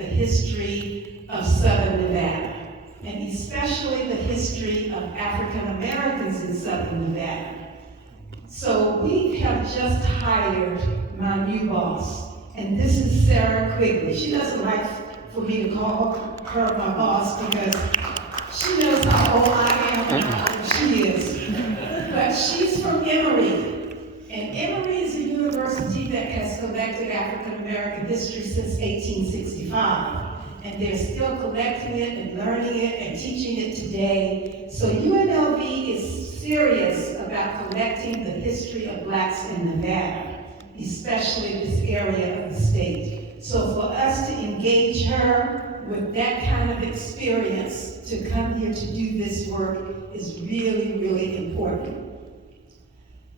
the history of Southern Nevada, and especially the history of African Americans in Southern Nevada. So we have just hired my new boss, and this is Sarah Quigley. She doesn't like for me to call her my boss because she knows how old I am and how old she is. But she's from Emory, and Emory is a university that has collected African American history since 1865. And they're still collecting it and learning it and teaching it today. So UNLV is serious about collecting the history of Blacks in Nevada, especially this area of the state. So for us to engage her with that kind of experience to come here to do this work is really, really important.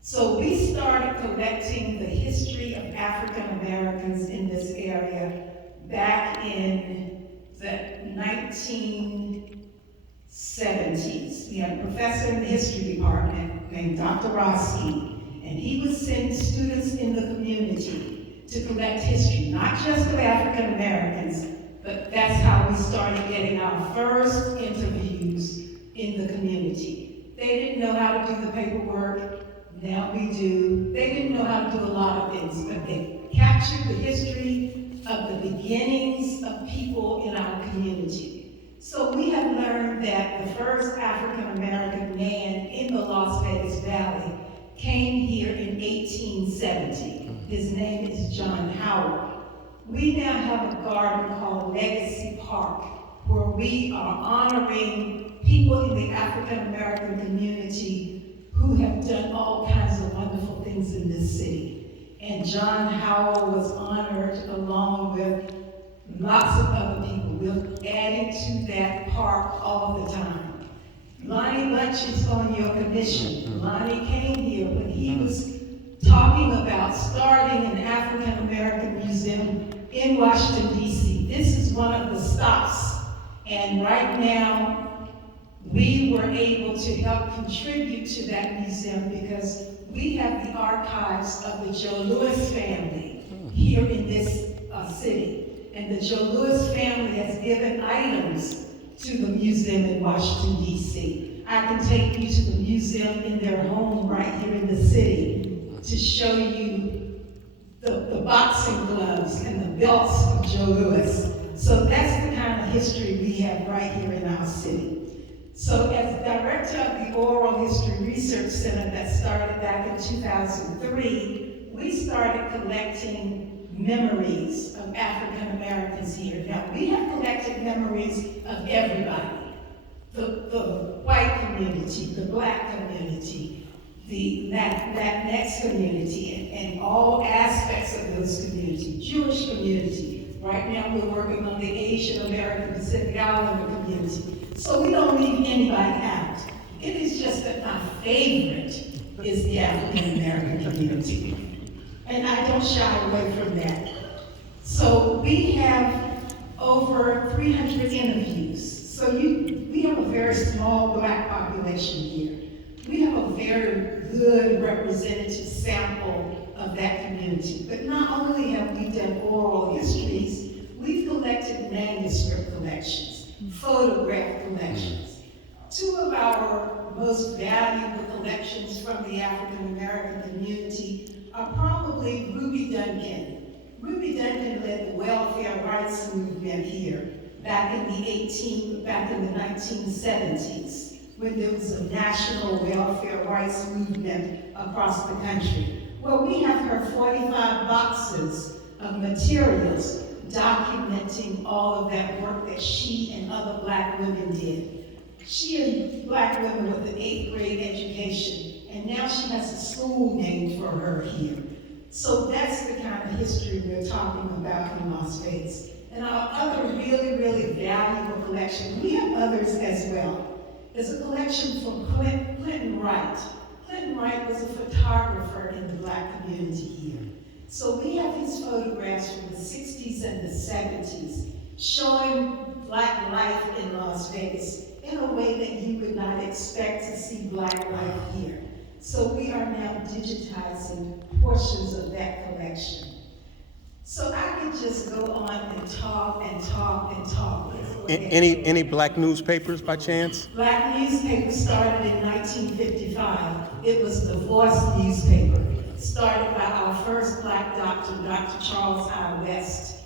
So we started collecting the history of African Americans in this area back in the 1970s. We had a professor in the history department named Dr. Roski, and he would send students in the community to collect history, not just of African Americans, but that's how we started getting our first interviews in the community. They didn't know how to do the paperwork. Now we do. They didn't know how to do a lot of things, but they captured the history of the beginnings of people in our community. So we have learned that the first African-American man in the Las Vegas Valley came here in 1870. His name is John Howard. We now have a garden called Legacy Park, where we are honoring people in the African-American community who have done all kinds of wonderful things in this city. And John Howard was honored along with lots of other people. We're adding to that park all the time. Lonnie Lunch is on your commission. Lonnie came here when he was talking about starting an African American museum in Washington, D.C. This is one of the stops. And right now, we were able to help contribute to that museum because we have the archives of the Joe Louis family here in this city. And the Joe Louis family has given items to the museum in Washington, D.C. I can take you to the museum in their home right here in the city to show you the boxing gloves and the belts of Joe Louis. So that's the kind of history we have right here in our city. So as director of the Oral History Research Center that started back in 2003, we started collecting memories of African Americans here. Now, we have collected memories of everybody. The white community, the Black community, the Latinx community, and all aspects of those communities, Jewish community. Right now, we're working on the Asian American Pacific Islander community. So we don't leave anybody out. It is just that my favorite is the African American community. And I don't shy away from that. So we have over 300 interviews. So we have a very small Black population here. We have a very good representative sample of that community. But not only have we done oral histories, we've collected manuscript collections, photograph collections. Two of our most valuable collections from the African American community are probably Ruby Duncan. Ruby Duncan led the welfare rights movement here back in the 1970s, when there was a national welfare rights movement across the country. Well, we have her 45 boxes of materials documenting all of that work that she and other Black women did. She is Black women with an 8th grade education, and now she has a school named for her here. So that's the kind of history we're talking about in Las Vegas. And our other really, really valuable collection, we have others as well. There's a collection from Clinton Wright. Clinton Wright was a photographer in the Black community here. So we have his photographs from the 60s and the 70s showing Black life in Las Vegas in a way that you would not expect to see Black life here. So we are now digitizing portions of that collection. So I could just go on and talk and talk with. Any black newspapers by chance? Black newspaper started in 1955. It was the Voice newspaper, started by our first black doctor, Dr. Charles I. West.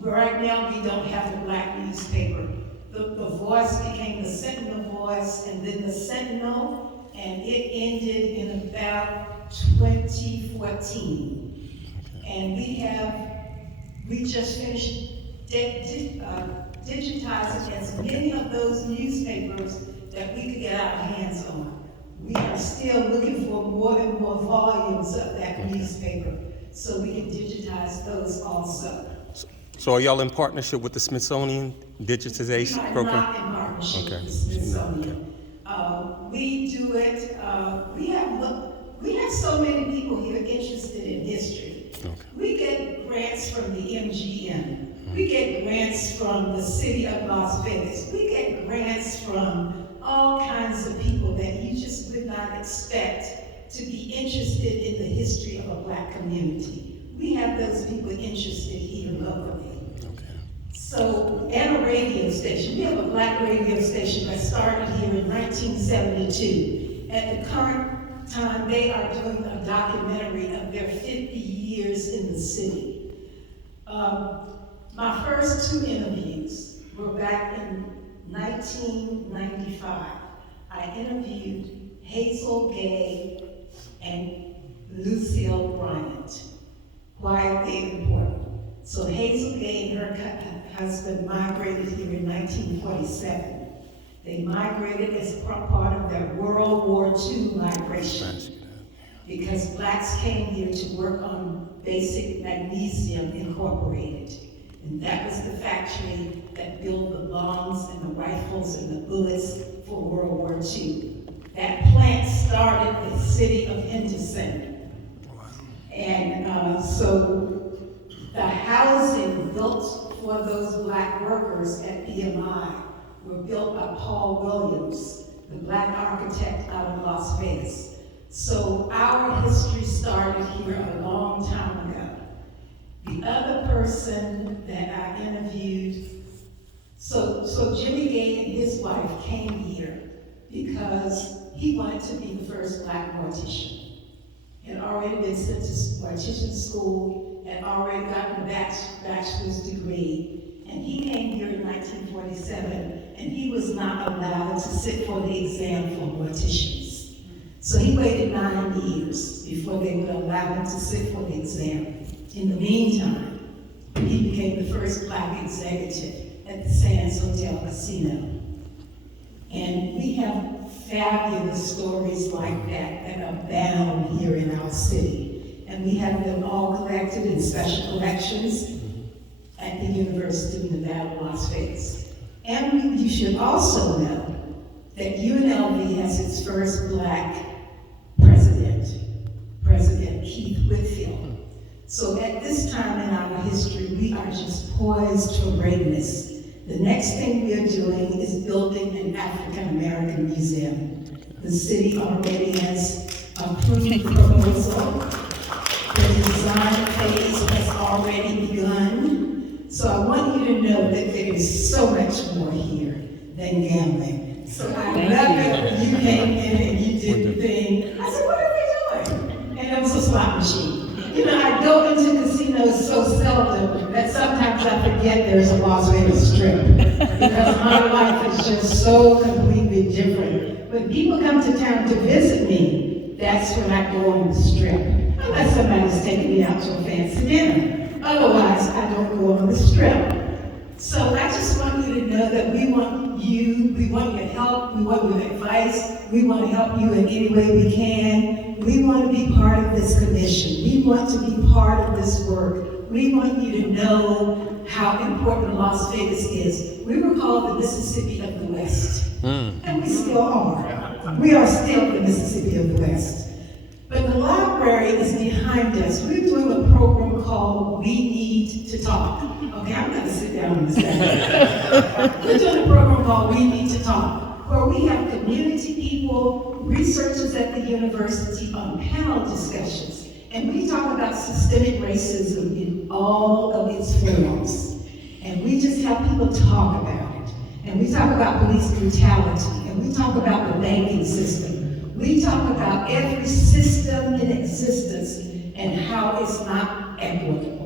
Right now, we don't have a black newspaper. The Voice became the Sentinel Voice, and then the Sentinel, and it ended in about 2014. And we just finished digitizing as many of those newspapers that we could get our hands on. We are still looking for more and more volumes of that newspaper, so we can digitize those also. So are y'all in partnership with the Smithsonian digitization We are program? not in partnership with the Smithsonian. We do it, we have so many people here interested in history. Okay. We get grants from the MGM. We get grants from the city of Las Vegas. We get grants from all kinds of people that you just would not expect to be interested in the history of a black community. We have those people interested here locally. Okay. So, and a radio station. We have a black radio station that started here in 1972. At the current time, they are doing a documentary of their 50 years in the city. My first two interviews were back in 1995. I interviewed Hazel Gay and Lucille Bryant. Why are they important? So Hazel Gay and her husband migrated here in 1947. They migrated as part of their World War II migration because blacks came here to work on Basic Magnesium Incorporated. And that was the factory that built the bombs and the rifles and the bullets for World War II. That plant started the city of Henderson. And so the housing built for those black workers at BMI were built by Paul Williams, the black architect out of Las Vegas. So our history started here a long time ago. The other person that I interviewed, so Jimmy Gay and his wife came here because he wanted to be the first black mortician. He had already been sent to mortician school, had already gotten a bachelor's degree, and he came here in 1947, and he was not allowed to sit for the exam for morticians. So he waited 9 years before they would allow him to sit for the exam. In the meantime, he became the first black executive at the Sands Hotel Casino. And we have fabulous stories like that abound here in our city. And we have them all collected in special collections at the University of Nevada, Las Vegas. And you should also know that UNLV has its first black president, President Keith Whitfield. So at this time in our history, we are just poised for greatness. The next thing we are doing is building an African American museum. The city already has approved the proposal. The design phase has already begun. So I want you to know that there is so much more here than gambling. So I love that you came in and you did the thing. I said, what are they doing? And it was a slot machine. You know, I go into casinos so seldom that sometimes I forget there's a Las Vegas Strip because my life is just so completely different. When people come to town to visit me, that's when I go on the Strip. Unless somebody's taking me out to a fancy dinner. Otherwise, I don't go on the Strip. So I just want you to know that we want you, we want your help, we want your advice, we want to help you in any way we can. We want to be part of this commission. We want to be part of this work. We want you to know how important Las Vegas is. We were called the Mississippi of the West, and we still are. We are still the Mississippi of the West. But the library is behind us. We're doing a program called We Need to Talk. Okay, I'm going to sit down in a second. We're doing a program called We Need to Talk, where we have community people, researchers at the university on panel discussions. And we talk about systemic racism in all of its forms. And we just tell people talk about it. And we talk about police brutality, and we talk about the banking system. We talk about every system in existence and how it's not equitable.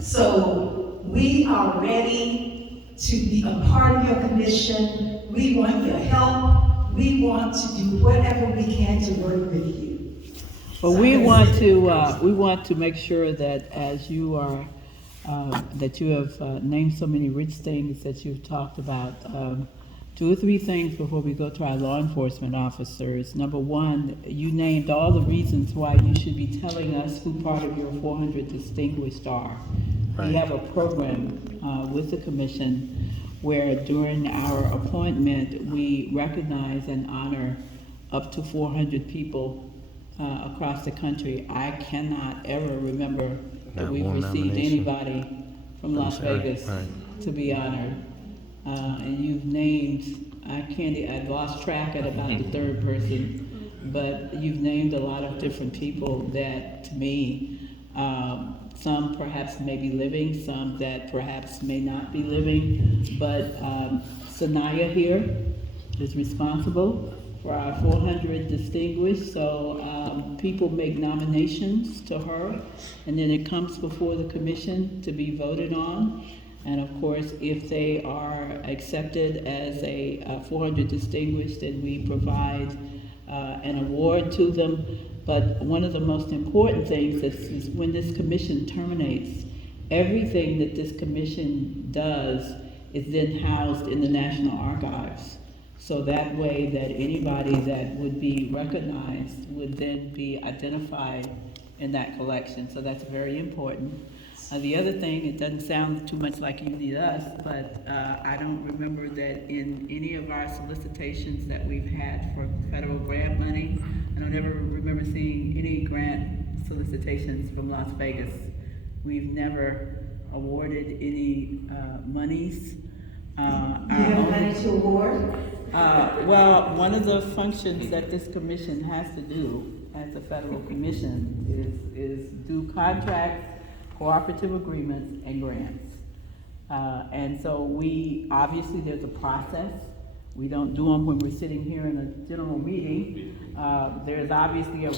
So we are ready to be a part of your commission. We want your help. We want to do whatever we can to work with you. But we want to make sure that as you are, that you have named so many rich things that you've talked about. 2 or 3 things before we go to our law enforcement officers. Number one, you named all the reasons why you should be telling us who part of your 400 distinguished are. Right. We have a program with the commission where during our appointment, we recognize and honor up to 400 people across the country. I cannot ever remember that Not we've one received nomination. anybody from Las Right, Vegas right. to be honored. And you've named, I've lost track at about the 3rd person, but you've named a lot of different people that, to me, some perhaps may be living, some that perhaps may not be living, but Sanaya here is responsible for our 400 distinguished, so people make nominations to her, and then it comes before the commission to be voted on. And of course, if they are accepted as a 400 distinguished, then we provide an award to them. But one of the most important things is when this commission terminates, everything that this commission does is then housed in the National Archives. So that way that anybody that would be recognized would then be identified in that collection. So that's very important. The other thing, it doesn't sound too much like you need us, but I don't remember that in any of our solicitations that we've had for federal grant money, I don't ever remember seeing any grant solicitations from Las Vegas. We've never awarded any monies. You have money to award? Well, one of the functions that this commission has to do as a federal commission is do contracts, cooperative agreements, and grants. And so obviously there's a process. We don't do them when we're sitting here in a general meeting. There's obviously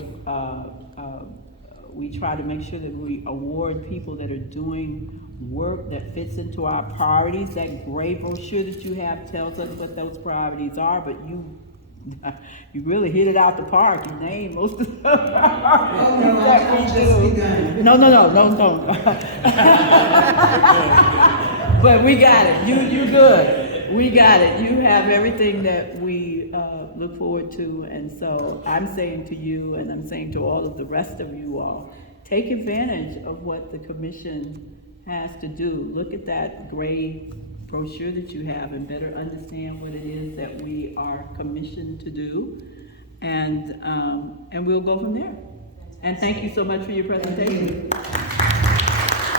we try to make sure that we award people that are doing work that fits into our priorities. That gray brochure that you have tells us what those priorities are, but you really hit it out the park. You named most of them. Oh, no, I just begun. No. But we got it. You good. We got it. You have everything that we look forward to. And so I'm saying to you, and I'm saying to all of the rest of you all, take advantage of what the commission has to do. Look at that gray brochure that you have and better understand what it is that we are commissioned to do. And we'll go from there. And thank you so much for your presentation.